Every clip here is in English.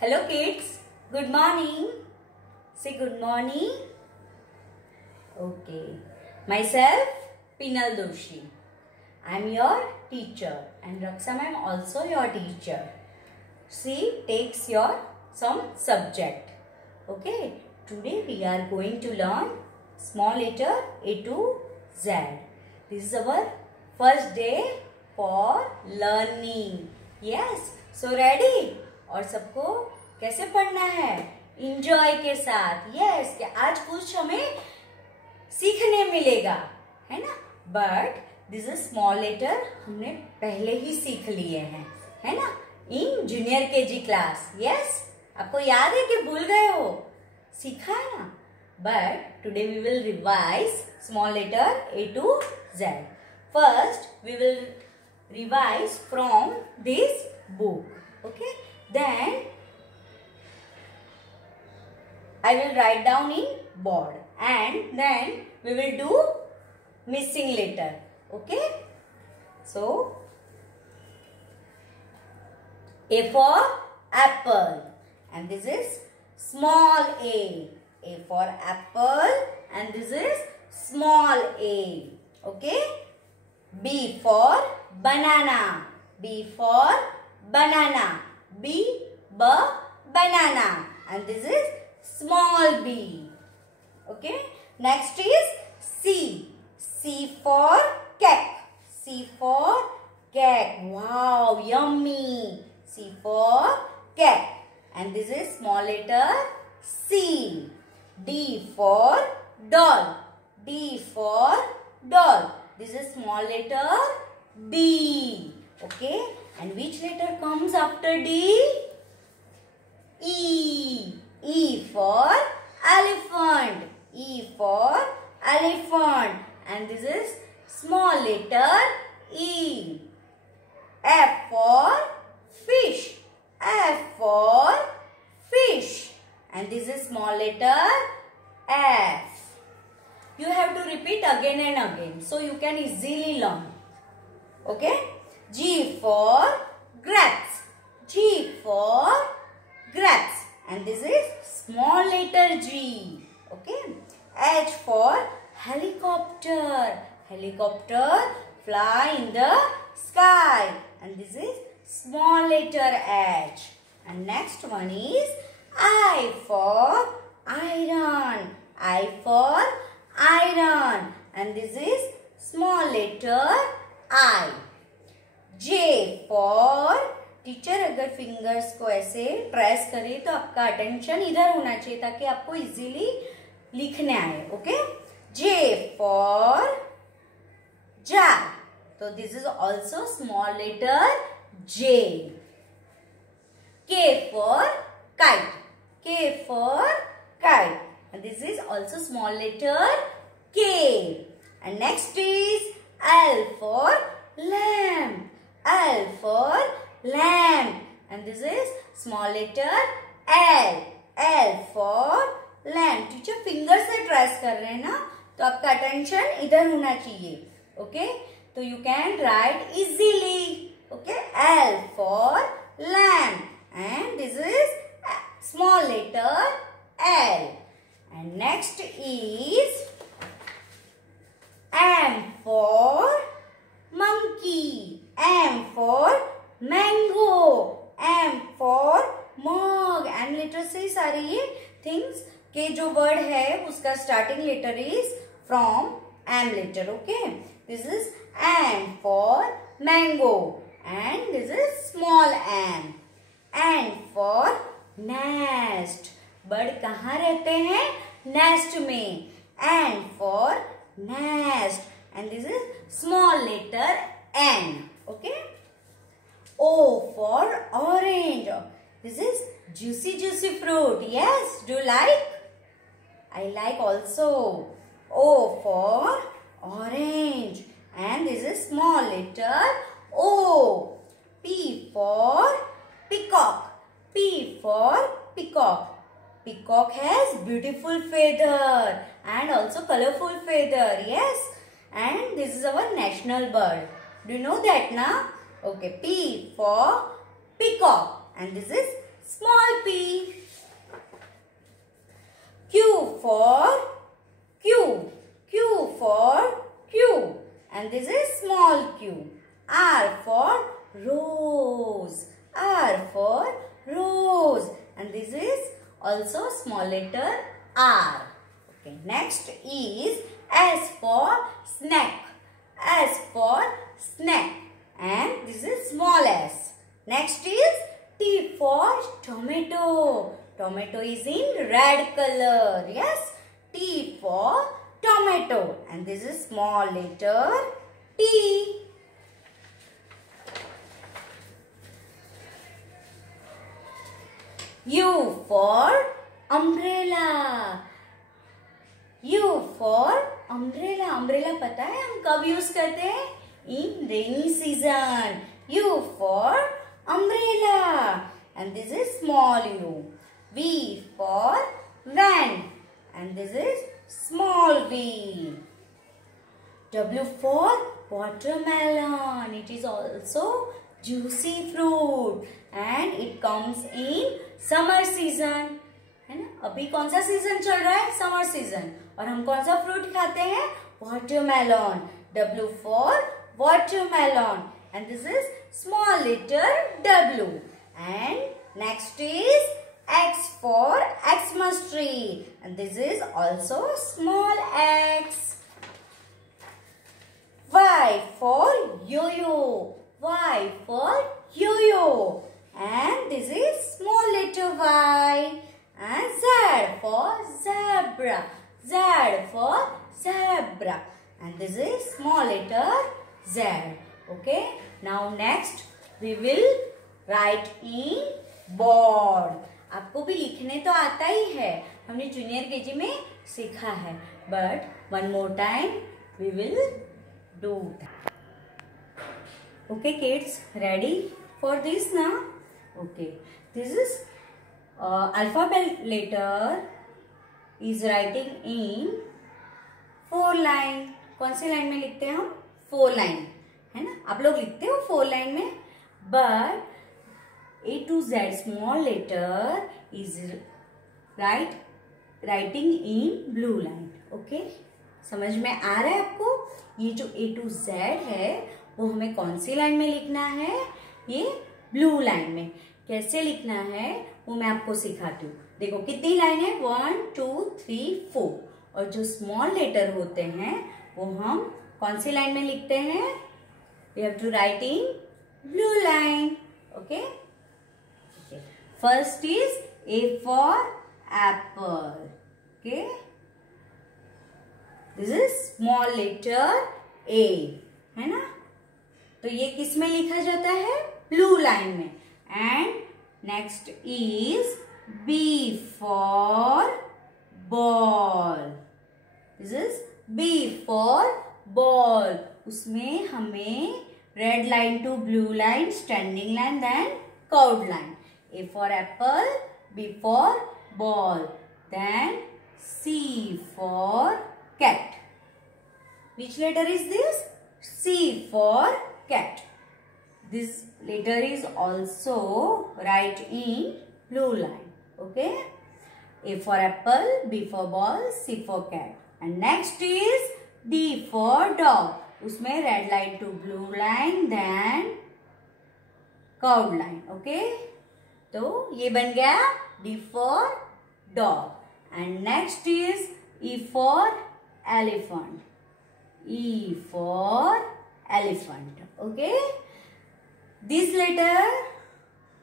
Hello kids, good morning. Say good morning. Okay. Myself Pinal Doshi. I am your teacher and Raksha ma'am also your teacher. She takes your some subject. Okay. Today we are going to learn small letter A to Z. This is our first day for learning. Yes. So ready? और सबको कैसे पढ़ना है? Enjoy के साथ. Yes, कि आज कुछ हमें सीखने मिलेगा, है ना? But this is small letter हमने पहले ही सीख लिए हैं, है ना? In junior KG class. Yes, आपको याद है कि भूल गए हो? सीखा है ना? But today we will revise small letter A to Z. First we will revise from this book. Okay, then I will write down in board and then we will do missing letter. Okay, so A for apple and this is small a. A for apple and this is small a. Okay, B for banana. B for banana. B banana and this is small b. Okay, next is C. C for cat. C for cat. Wow, yummy. C for cat and this is small letter C. D for doll. D for doll. This is small letter D. Okay, and which letter comes after D? E. E for elephant. E for elephant. And this is small letter E. F for fish. F for fish. And this is small letter F. You have to repeat again and again so you can easily learn. Okay? G for grapes. G for grapes and this is small letter G. Okay. H for helicopter. Helicopter fly in the sky and this is small letter H. And next one is I for iron. I for iron and this is small letter I. J for teacher अगर fingers को ऐसे press करे तो आपका attention इधर होना चाहिए ताकि आपको इजीली लिखने आए. Okay, J for jar. तो this is also small letter J. K for kite. K for kite and this is also small letter K. And next is L for lamb. L for lamb and this is small letter L. L for lamb. Teacher finger से trace कर रहे हैं ना तो आपका attention इधर होना चाहिए. ओके, तो you can write easily. Okay, L for lamb and this is small letter L. And next is M for monkey. M for mango. M for mug. M letter से सारे ये things के जो word है उसका starting letter is from M letter. Okay, this is M for mango and this is small m. N for nest. bird कहाँ रहते हैं? nest में. N for nest and this is small letter N. Okay. O for orange. This is juicy fruit. Yes, do you like? I like also. O for orange and this is small letter O. P for peacock. P for peacock. Peacock has beautiful feather and also colorful feather. Yes, and this is our national bird. Do you know that now? Okay, P for peacock and this is small p. Q for Q. Q for Q. And this is small q. R for rose. R for rose. And this is also small letter R. Okay. Next is S for snack. S for snack. And this is small s. Next is T for tomato. Tomato is in red color. Yes. T for tomato. And this is small letter T. U for umbrella. U for umbrella. Umbrella पता है हम कब use करते हैं? In rainy season. U for umbrella. And this is small u. V for van. And this is small v. W for watermelon. It is also juicy fruit. And it comes in summer season. है ना? अभी कौन सा season चल रहा है? Summer season. और हम कौन सा फ्रूट खाते हैं? Watermelon. W for watermelon. And this is small letter W. And next is X for Xmas tree. And this is also small x. Y for yo-yo. Y for yo-yo. And this is small letter Y. And Z for zebra. Z for zebra. And this is small letter Z. Okay. Now next we will write in board. आपको भी लिखने तो आता ही है. हमने junior KG में सीखा है. But one more time we will do that. Okay kids, ready for this now? Okay. This is alphabet letter is writing in 4 line. कौन सी लाइन में लिखते हैं हम? 4 लाइन है ना. आप लोग लिखते हो 4 लाइन में. But A to Z small letter is writing in blue line. Okay? समझ में आ रहा है आपको? ये जो A to Z है वो हमें कौन सी लाइन में लिखना है? ये ब्लू लाइन में. कैसे लिखना है वो मैं आपको सिखाती हूँ. देखो कितनी लाइन है? 1 2 3 4. और जो स्मॉल लेटर होते हैं वो हम कौन सी लाइन में लिखते हैं? We have to write in blue line. Okay? Okay. First is A for apple. Okay? This is small letter A. है ना? तो ये किस में लिखा जाता है? ब्लू लाइन में. And next is B for ball. This is B for ball. उसमें हमें red line to blue line, standing line, then curved line. A for apple, B for ball, then C for cat. Which letter is this? C for cat. This letter is also right in blue line. Okay? A for apple, B for ball, C for cat. And next is D for dog. उसमें red line to blue line, then curved line. Okay? तो ये बन गया D for dog. And next is E for elephant. E for elephant. Okay? This letter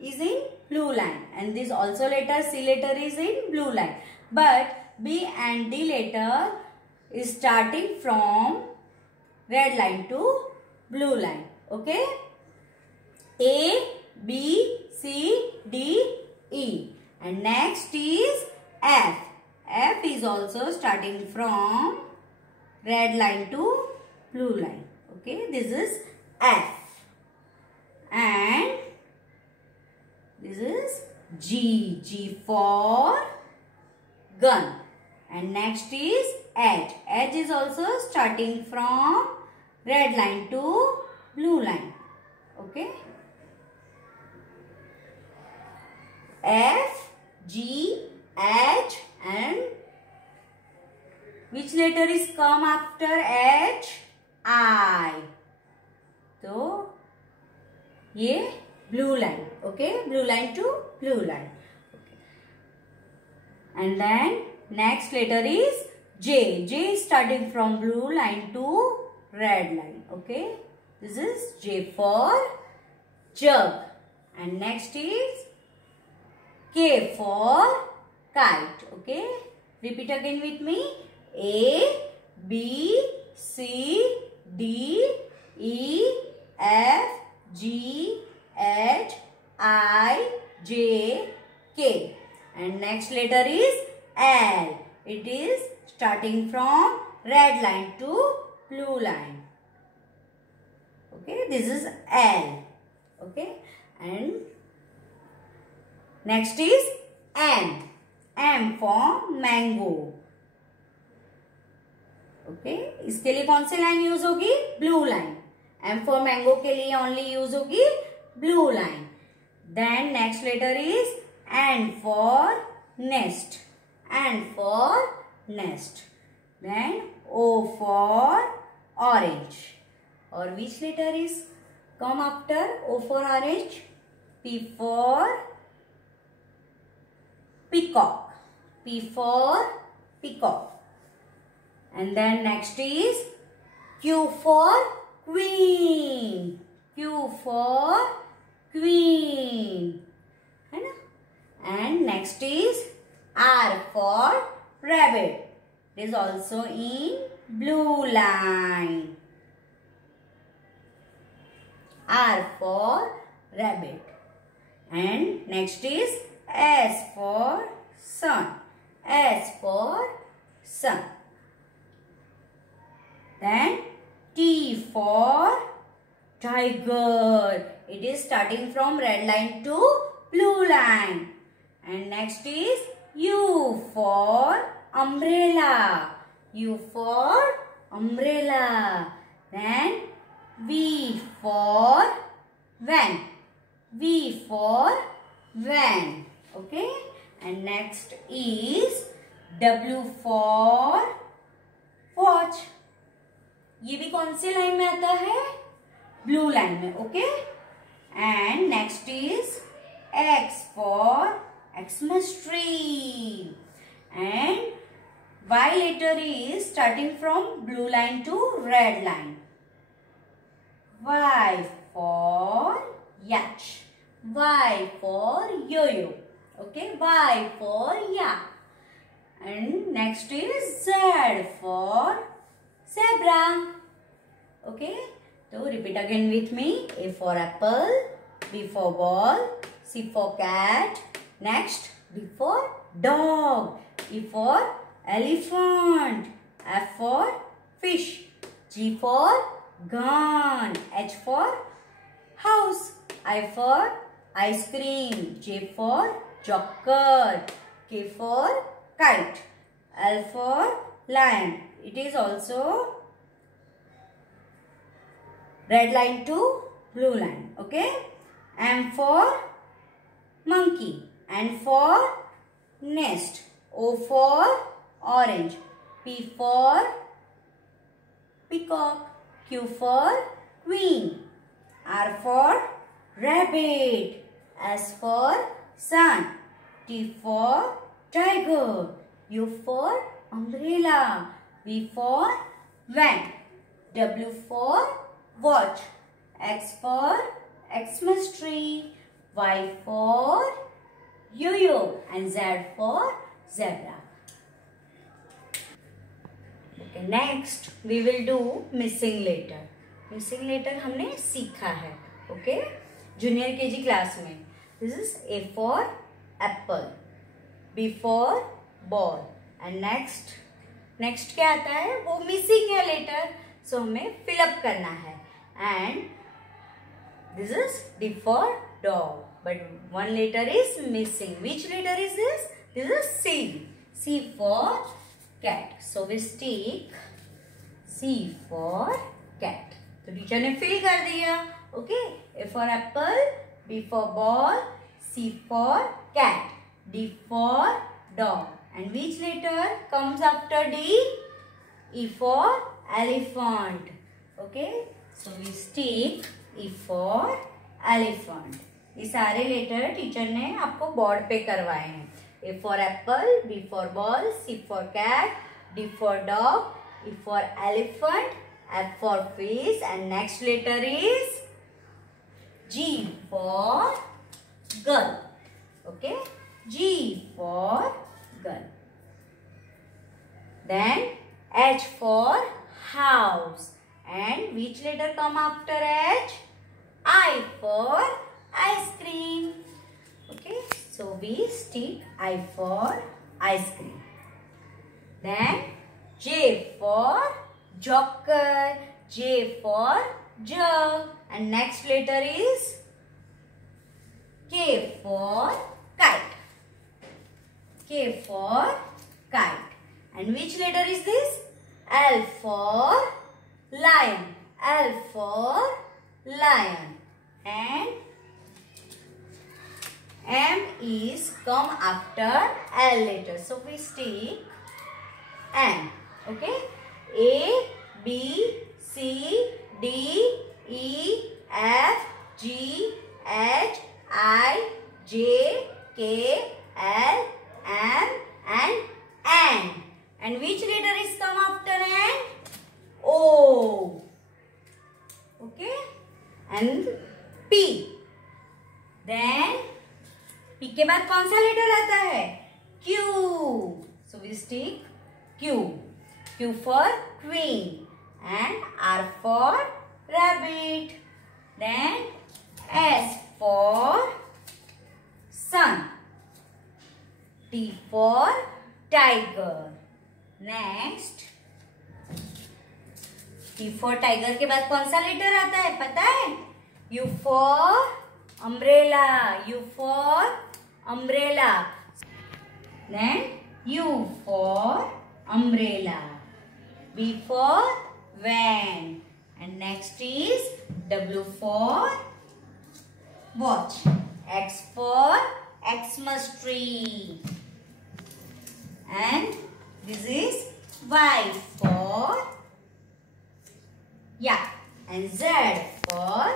is in blue line and this also letter C letter is in blue line. But B and D letter is starting from red line to blue line. Okay? A, B, C, D, E. And next is F. F is also starting from red line to blue line. Okay? This is F. And this is G. G for gun. And next is H. H is also starting from red line to blue line. Okay? F, G, H and which letter is come after H? I. तो ये blue line, okay? Blue line to blue line. Okay. And then next letter is J. J is starting from blue line to red line, okay? This is J for jug. And next is K for kite, okay? Repeat again with me. A, B, C, D, E, F, G, H, I, J, K. And next letter is L. It is starting from red line to blue line. Okay, this is L. Okay, and next is M. M for mango. Okay इसके लिए कौन सी line use होगी? Blue line. M for mango के लिए only use होगी blue line. Then next letter is N for nest. N for nest. Then O for orange. और which letter is come after O for orange? P for peacock. P for peacock. And then next is Q for queen. Q for queen. है ना? And next is R for rabbit. It is also in blue line. R for rabbit. And next is S for sun. S for sun. Then T for tiger. It is starting from red line to blue line. And next is U for umbrella. U for umbrella. Then V for van. V for van. Okay. And next is W for watch. ये भी कौन सी line में आता है? Blue line में. Okay. And next is X for Xmas tree. And Y letter is starting from blue line to red line. Y for yacht. Y for yo-yo. Okay, Y for yak. And next is Z for zebra. Okay, so repeat again with me. A for apple, B for ball, C for cat. Next, D for dog, E for elephant, F for fish, G for gun, H for house, I for ice cream, J for joker, K for kite, L for lion. It is also red line to blue line. Okay. M for monkey, N for nest, O for orange, P for peacock, Q for queen, R for rabbit, S for sun, T for tiger, U for umbrella, V for van, W for watch, X for Xmas tree, Y for yo-yo and Z for zebra. Okay, next we will do missing letter. Missing letter हमने सीखा है. Okay, junior KG class में. This is A for apple, B for ball and next क्या आता है? वो missing है letter, so हमें fill up करना है. And this is D for dog, but one letter is missing. Which letter is this? This is C. C for cat. So we stick C for cat. तो teacher ने fill कर दिया. Okay. A for apple, B for ball, C for cat. D for dog. And which letter comes after D? E for elephant. Okay. So we stick E for elephant. ये सारे letter teacher ने आपको board पे करवाए हैं. A for apple, B for ball, C for cat, D for dog, E for elephant, F for fish, and next letter is G for girl. Okay, G for girl. Then H for house. And which letter come after H? I for ice cream. Okay, so we stick I for ice cream. Then J for joker, J for jug, and next letter is K for kite. K for kite. And which letter is this? L for lion. L for lion. And M is come after L letter. So we stick M. Okay. A, B, C, D, E, F, G, H, I, J, K, L, M, and N. And which letter is come after N? O. Okay. And P. Then P के बाद कौन सा letter आता है? Q. So we stick Q. Q for queen. And R for rabbit. Then S for sun. T for tiger. Next T for tiger के बाद कौन सा लेटर आता है पता है? U for umbrella. U for umbrella. Then U for umbrella. V for van. And next is W for watch. X for Xmas tree. And this is Y for yak. And Z for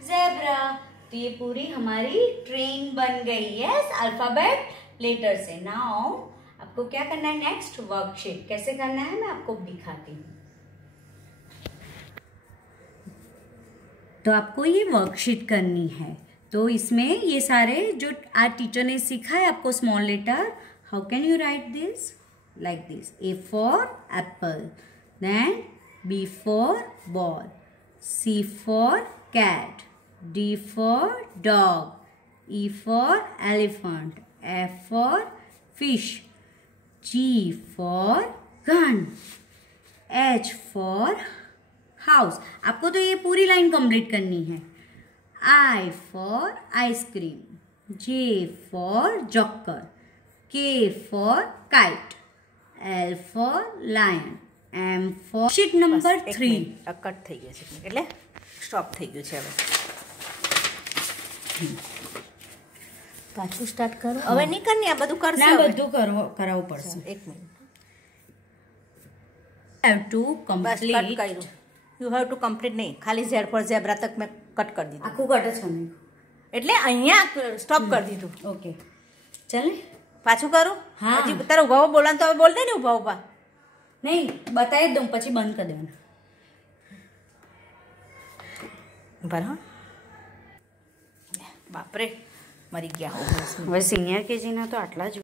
zebra. तो ये पूरी हमारी train बन गई है alphabet letter से. Now आपको क्या करना है? नेक्स्ट वर्कशीट कैसे करना है मैं आपको दिखाती हूँ. तो आपको ये वर्कशीट करनी है. तो इसमें ये सारे जो आज टीचर ने सीखा है आपको small letter. How can you write this? Like this. A for apple. Then B for ball. C for cat. D for dog. E for elephant. F for fish. G for gun. H for house. आपको तो ये पूरी line complete करनी है. I for ice cream. J for joker. K for kite. L for lion. M for sheet number 3. Cut થઈ ગયો છે એટલે સ્ટોપ થઈ ગયું છે. હવે પાછું સ્ટાર્ટ કરો. હવે નહીં કરની આ બધું કરશે. ના બધું કરાવવું પડશે. એક minute. have to bus complete. Cut કર્યું. યુ હેવ ટુ કમ્પ્લીટ નહીં, ખાલી ઝેડ ફોર ઝેબ્રા તક મેં કટ કરી દીધું. આખું કટ છે નહીં એટલે અહીંયા સ્ટોપ કરી દીધું. ઓકે ચાલ ને પાછું કરું. હા. હજી તારો ઉભા ઉભા બોલાને તો હવે બોલ દે ને ઉભા ઉભા. નહીં બતાવી જ દઉં પછી બંધ કરી દેવાનું. ઉભા રહો. બાપરે મરી ગયા. હવે સિનિયર કેજીના તો આટલા જ